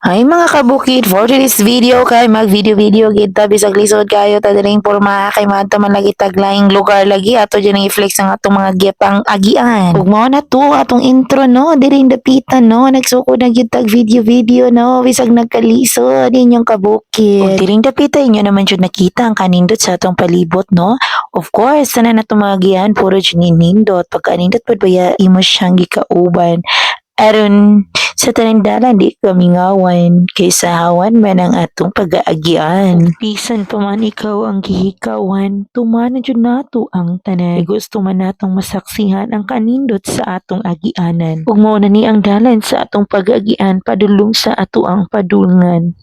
Ay mga kabukid, for today's video kay mag-video-video kita bisag lisod kayo tadaling porma kay madto man lagi taglaing lugar lagi ato dyan ang i-flex ang atong mga gipang agian. Ug mao na to atong intro no, diri dapitan no, nagsuko na gyud tag video-video no, bisag nagkalisod inyong kabukid. Ug diri dapitan inyo naman jud nakita ang kanindot sa atong palibot no. Of course, sana na itong mga agian puro jud nindot pagka nindot pud baya imo siyang gikauban. Aron sa tanindalan di kami ngawan kaysa hawan man ang atong pag-aagian. Bisan pa man ikaw ang gihikawan, tumana jud nato ang tanan. Gusto man natong masaksihan ang kanindot sa atong agianan. Ug mao na ni ang dalan sa atong pag-aagian padulong sa ato ang padulngan.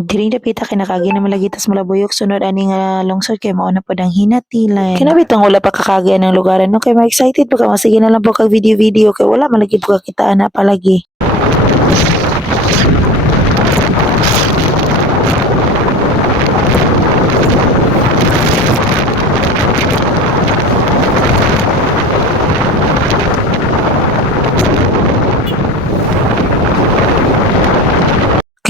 Diri dapita kinakagi na malagitas malabuyok sunod ani nga lungsod kay mao na pod ang hinatilan. Kinabitang wala pa kakagi ng lugaran no kay ma-excited pa ka sige na lang po kag video-video kay wala man lagi po kakitaan na palagi.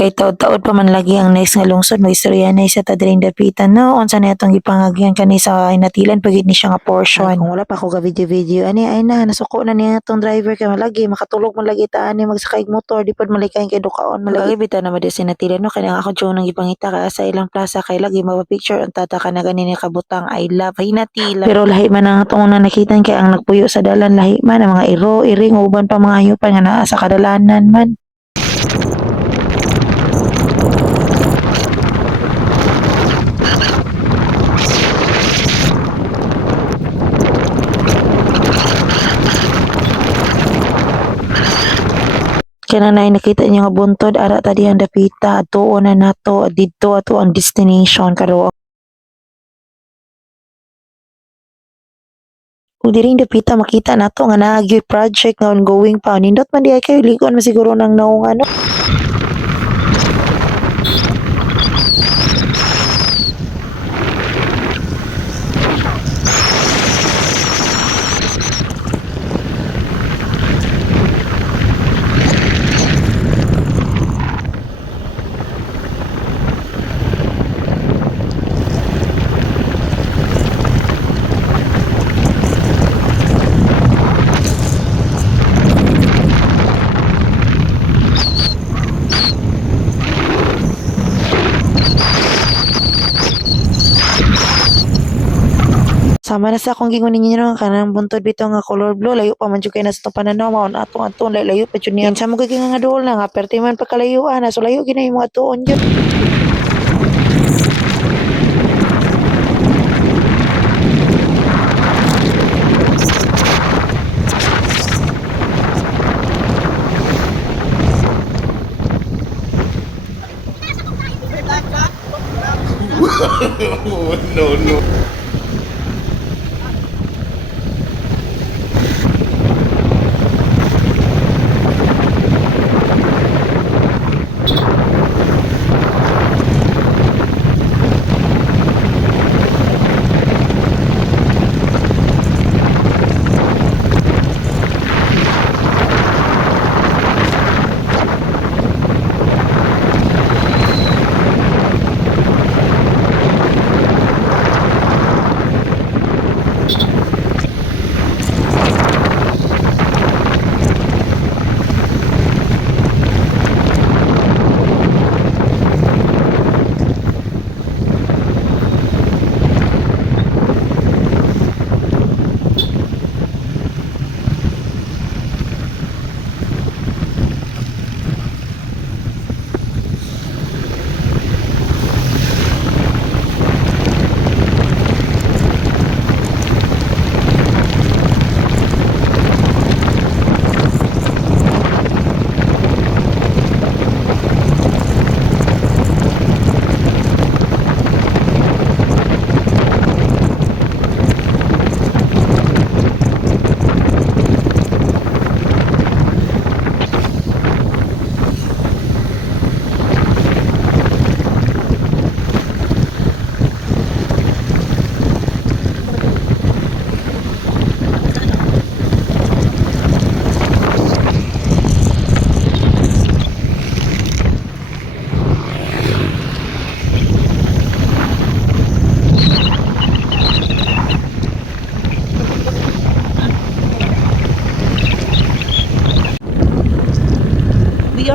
Kay taod-taod pa man lagi ang next nga lungsod maistorya na sa tadring dapitan no unsa na itong gipangagyan kani sa hinatilan pagid ni siya nga portion. Ay, kung wala pa ako ga video-video ani ay na nasuko na niya itong driver kay malagi makatulog man lagi ta ani magsakay og motor di pod malikayan kay dukaon malagi bitaw na madi sa hinatilan no kay ako jung nang gipangita ka sa ilang plaza kay lagi mapa-picture ang tata ka na ganini kabutang I love hinatilan. Pero lahi man ang atong nakitan kay ang nagpuyo sa dalan lahi man ang mga iro iring uban pa mga hayupan nga naa sa kadalanan man. Kanang nakita niyo nga buntod ara ta dihang dapita tuon na nato didto ato ang destination karo. Ug diring dapita makita nato nga naa gyud project nga ongoing pa nindot man di ay kayo ligon man siguro nang naong ano. Sama na sa akong gingon ninyo no kanang buntod bitaw nga color blue layo pa man jud kay nasa itong pananaw maon atong layo pa jud niya. Sa mo gigi nga duol na nga perti man pagkalayuan na so layo ginay mga tuon jud. No, no.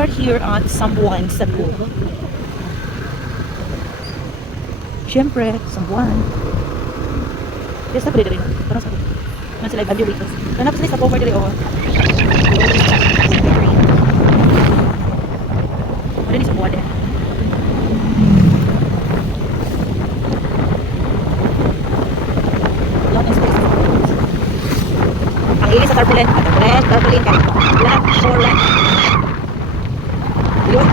are here at Sambuan, Cebu. Siyempre, Sambuan. Yes, na pwede rin. Parang sa na sila i-value dito. Tanap sila sa cover dito. Ano ni Sambuan din? Long space. Ang ilis sa tarpaulin. Tarpaulin ka. Lahat, shore. Yun.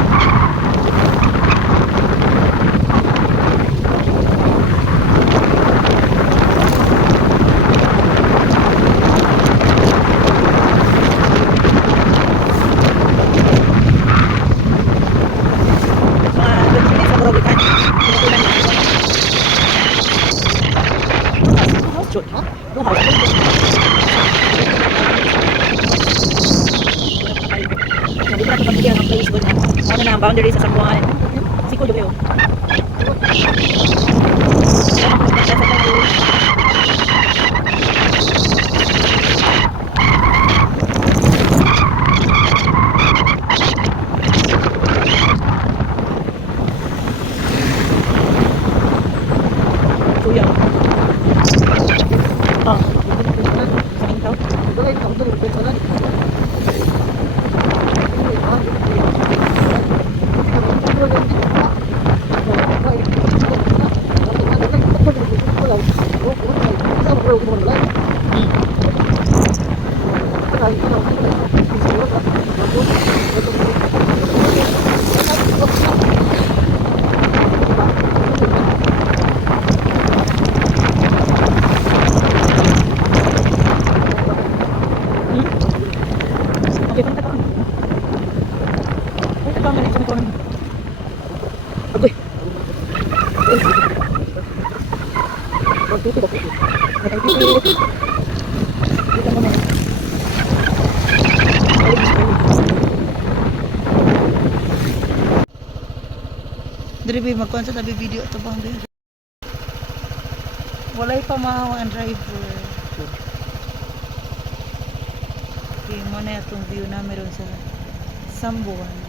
Ano na ang boundary sa Sambuan? Siko doon yun. Tuya. Ah. Sa intaw? Okay, punta ka. Punta ka man, punta ka man. Agoy. Diri magkuhan sa tabi video ito bang din. Walay pa mahawa ang driver. Okay, muna itong view na meron sa Sambuan.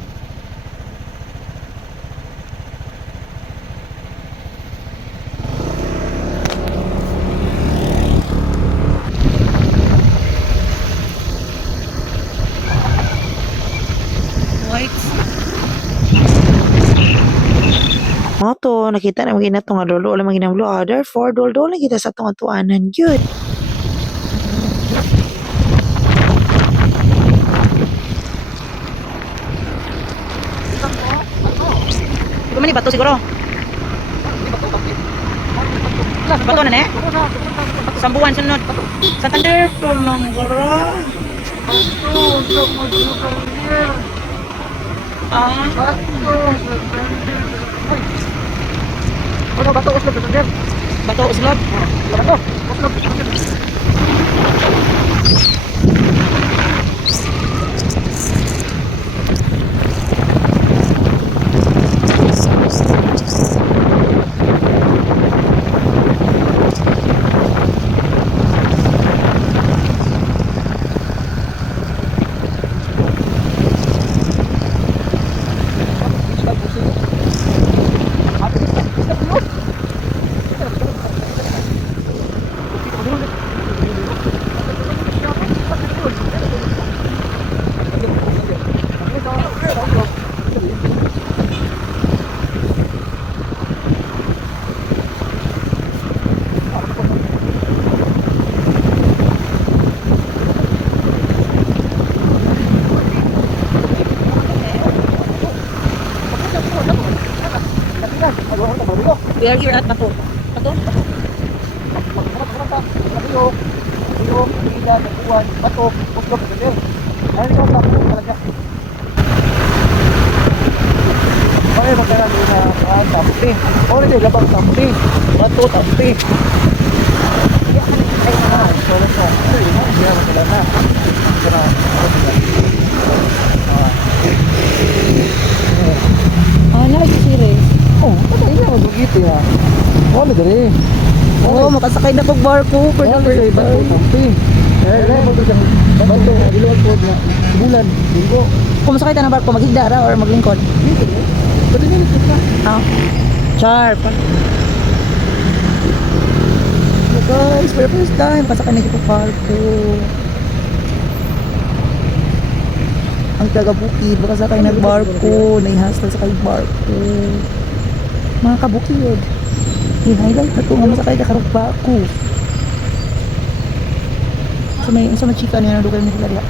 Moto, nakita na magina itong adolo, wala magina blue order, for dol-dol na kita sa itong atuanan, yun. Ito man bato siguro. Bato na ne? Sambuan sunod. Santander from Nonggoro. Bato uslog Santander. Bato uslog. Bato uslog. We are here at Bato. Bato? Bato, oh, makasakay na kong barko. Bato, iluwag po na. bulan, linggo. Kung masakay ta ng barko, maghigda ra or maglingkod? Linggo eh. Pwede na nito ka. Ah. Char. So guys, for the first time, pasakay na dito barko. Ang taga-bukid, baka sakay ng barko, naihastal sa kay barko. Mga kabukid, i-highlight na ito nga masakay ka karong barko. So may chika niya na dugay mo sila diha.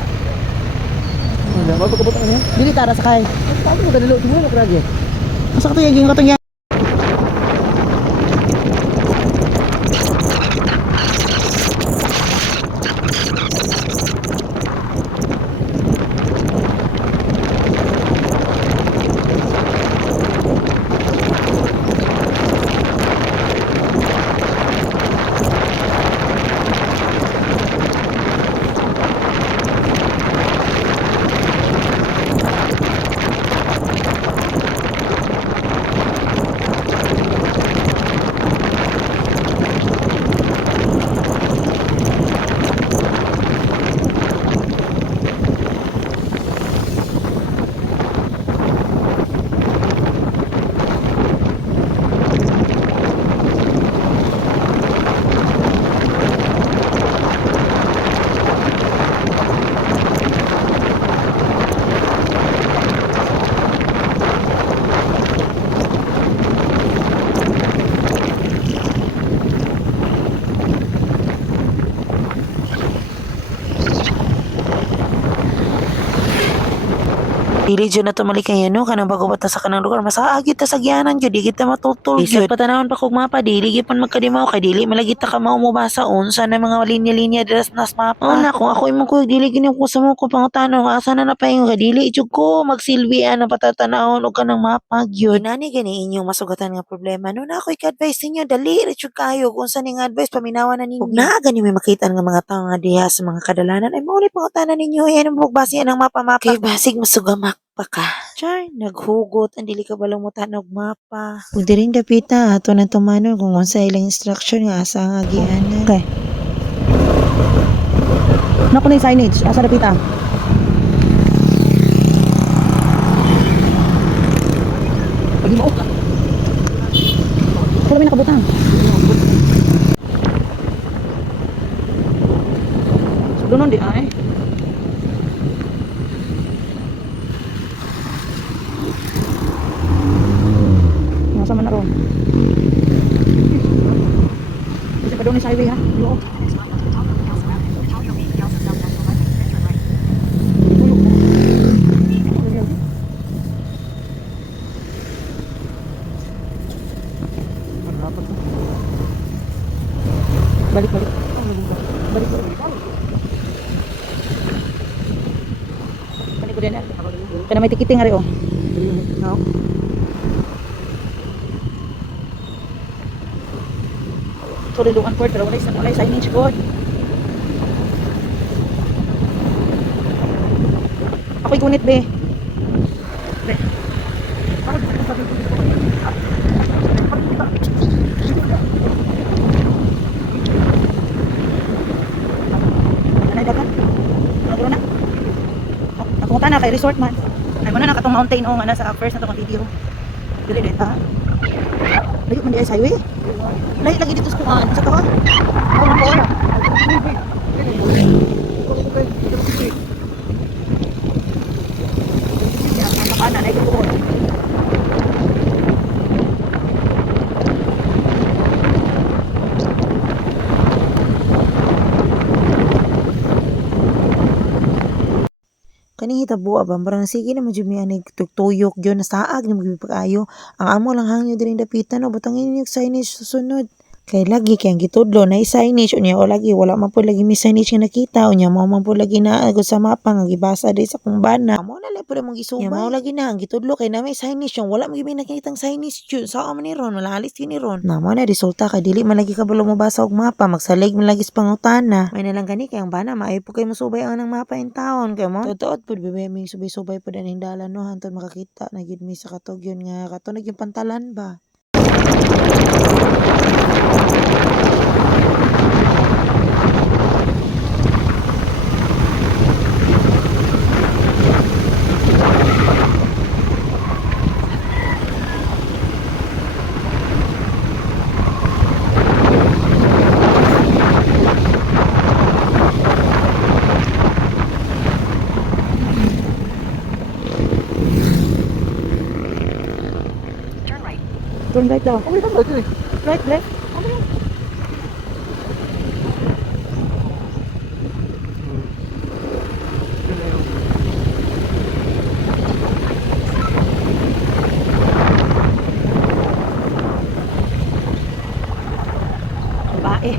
Wala, magpagkabot ka niya? Dili tara sakay. Paano mo ganilo? Tingnan mo krage. Asa ka to yung Dili dyan na tumalik kayo no, kanang bago bata sa kanang lugar, masaagit ta sa gyanan dyan, di kita matutol dyan. Patanawon pa kog mapa, dili gipon magkadimaw, kay dili malagita ka maumubasa unsa na mga linya-linya diras nas mapa. Oh na, kung ako imong ko, dili gini ko sa mo ko pangutano, asa na napahingo ka, dili idyog ko, magsilbian ang patatanawon o kanang mapa, yun. Inani gani inyong masugatan nga problema, no na ako'y ka-advise ninyo, dali, idyog kayo, kung saan nga advice, paminawan na ninyo. Kung na, gani may makita nga mga tao nga diha sa mga kadalanan, ay mauli pangutanan ninyo, yan ang bugbasi ang mapa-mapa. Kay basig masugamak pa ka. Char, naghugot, ang dili ka balang mo tanog mapa. Kung di rin dapita, ato na tumanon kung unsa ilang instruction nga asa nga agianan. Okay. Naku na yung signage. Asa na pita? Pagi mo ka. Wala may nakabutang. Doon di ay. Nasa man na ron. Kasi pa doon sa highway ha. Yo. Balik. Balik. Balik ko din. Kana may tikiting ari oh. No. So luluan port pero wala signage ko. Ako'y gunit be. Anay dagat. Ano na? Ako na kay resort man. Ay mo na nakatong mountain o nga nasa first na tong video. Dili dito ha. Layo man di ay highway. Layo lagi dito sa kuan sa kawan. Ako na ora. Sa kanan ay kuan. Kaning hitabo abang barang sige na medyo may anig tugtuyok yun na saag na magpipag-ayo. Ang amo lang hangyo din dapitan no butangin yung signage susunod. Kay lagi kayang gitudlo na signage unya o lagi wala man po lagi may signage nga nakita unya mao man po lagi na agud sa mapa nga gibasa diri sa kumbana. Amo na lang pud mong gisubay. Mao lagi na ang gitudlo kay na may signage yung wala man gyud nakitang signage yun. Sa man ni ron wala alis ni ron. Namo na resulta kay dili man lagi kabalo mo basa og mapa magsalig man lagi sa pangutana. May nalang gani kay ang bana maayo po kay musubay ang nang mapa in town kay mo. Totoo pud bebe may subay-subay pud ang dalan no hantod makakita na gid mi sa katog yun nga kato naging pantalan ba. Turn right daw. Right, left. Babae.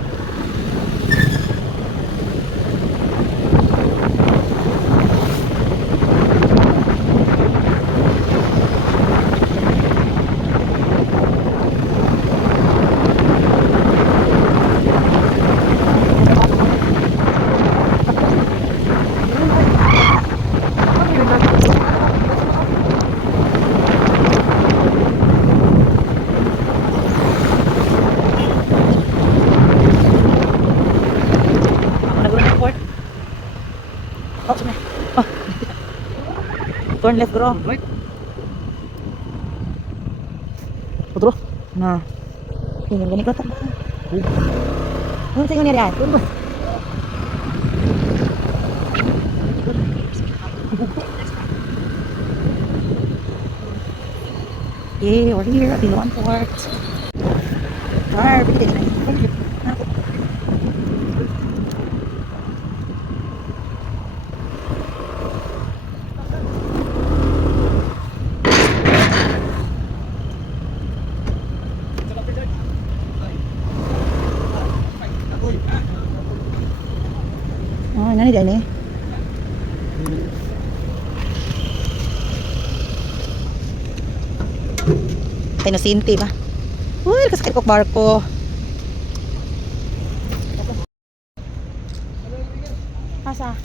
Ako nag-run airport. Oh, sumay. Oh. Turn left, bro. Right. Otro. Nah. Tingnan ganito ta. Ano sa inyo niya? Turn ba? Yeah, we're here at Iloan Port. Car, bigyan na. Oh, nani dyan eh? Inosente ba? Uy, kasakit ko barko. Asa?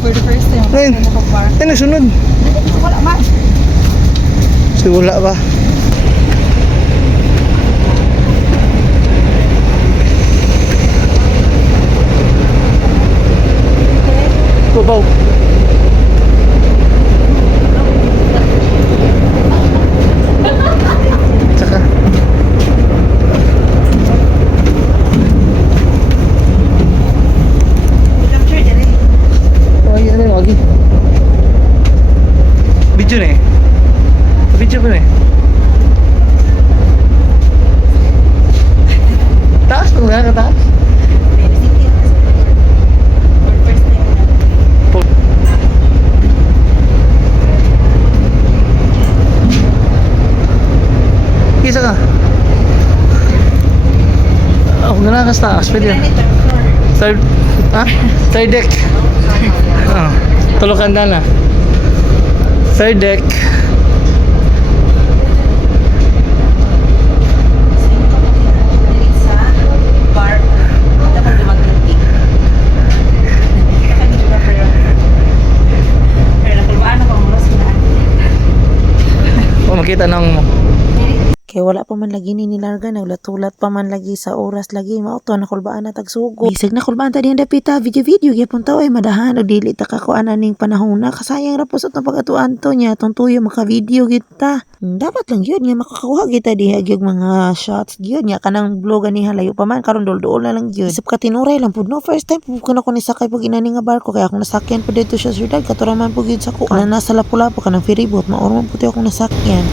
For the first time, Ayun. ako nakabar. Ay, nasunod. Wala man. Si wala ba? Babaw. Tsaka. Capture dyan eh. Oh, yan na yung lagi. Video na eh. Video pa na eh. Taas pa nga ka taas. For the first time. Isa ka. Oh, gana ka sa taas. Pwede yan. Third, ha? Third deck. Oh, tulukan na. Third deck. Sa bar, dapat dumagdating. Pero nakulbaan ako ang oras na. Oh, makita nang mo. Kaya wala pa man lagi ni nilarga, naglat-ulat pa man lagi sa oras lagi, mauto na kulbaan na tagsugo. Bisag na kulbaan ta din dapita, video-video, gyapon taw ay madahan, o dili ta kakuan ning panahon na, kasayang rapos at pagatuan to niya, tong tuyo maka-video kita. Dapat lang yun nga makakakuha kita diha gyud mga shots gyud nga kanang vlog ani halayo pa man karon dol-dol na lang gyud. Isip ka tinuray lang pud no, first time pud ko na ko ni sakay pag inani nga barko kaya akong nasakyan pud dito sa syudad katuraman pud gyud sa kuan. Nasa Lapu-Lapu kanang ferry boat, maorman pud akong nasakyan.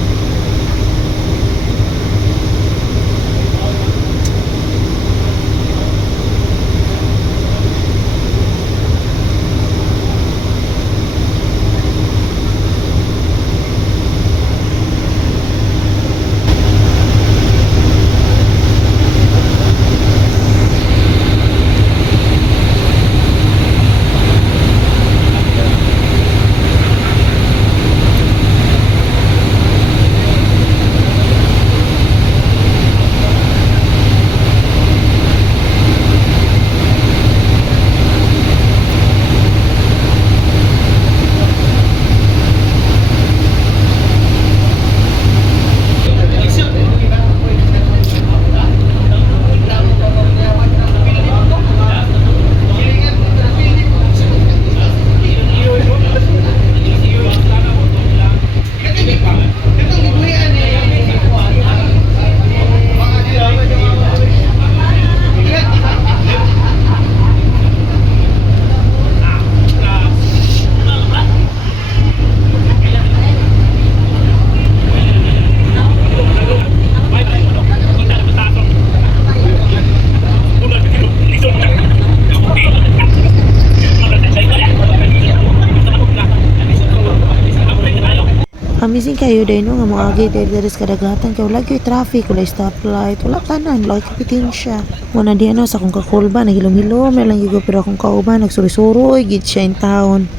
Amazing kayo din no nga mga agi diri sa kadagatan kay wala gyud traffic, wala stoplight, wala tanan, wala kapitensya. Muna di ano sa akong kakulba nagilom-hilom na lang gyud pero akong kauban nagsuri-suroy gid siya in town.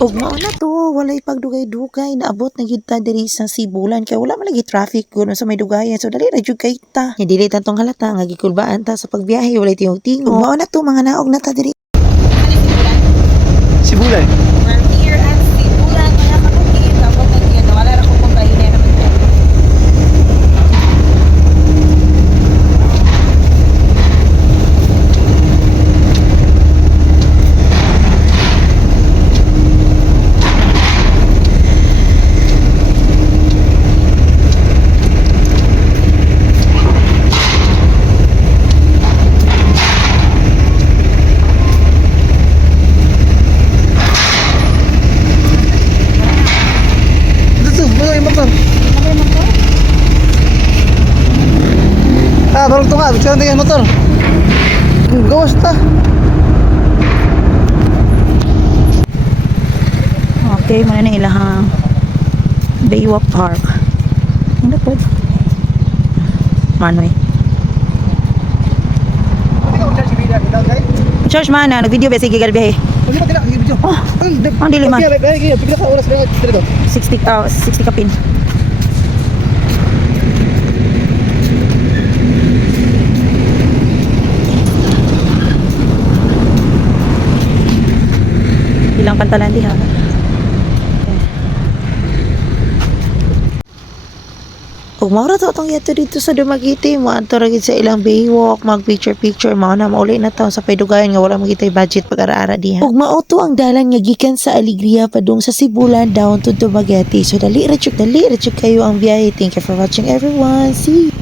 Ug mao na to, walay pagdugay-dugay naabot na gyud ta diri sa Sibulan kay wala man lagi traffic kuno sa may dugayan. So dali ra jud kay ta. Nya dili tantong halata nga gikulbaan ta sa pagbiyahe walay tingog-tingog. Ug mao na to mga naog na ta diri. Sibulan. We're here at Sibulan, mga kabukid. Tapos nagiging wala ra ko kung kayo na naman dyan. Dito, mga yung motor. Ah, baru tunga, bicara dengan motor. Gawas ta. Okay, muna na ilahang Baywalk Park. Ano po? Manoy. Charge man na, nag-video ba sige galbi. Oh, ang dili man. 60 kapin. Ilang pantalan di ha. Ug mao ra to atong yato dito sa Dumaguete, mo adto ra gid sa ilang baywalk, mag picture mao na mauli na taon sa paydugayan nga wala magitay budget pag-ara-ara diha. Ug mao to ang dalan nga gikan sa Alegria padung sa Sibulan down to Dumaguete. So dali ra jud kayo ang biyahe. Thank you for watching everyone. See you.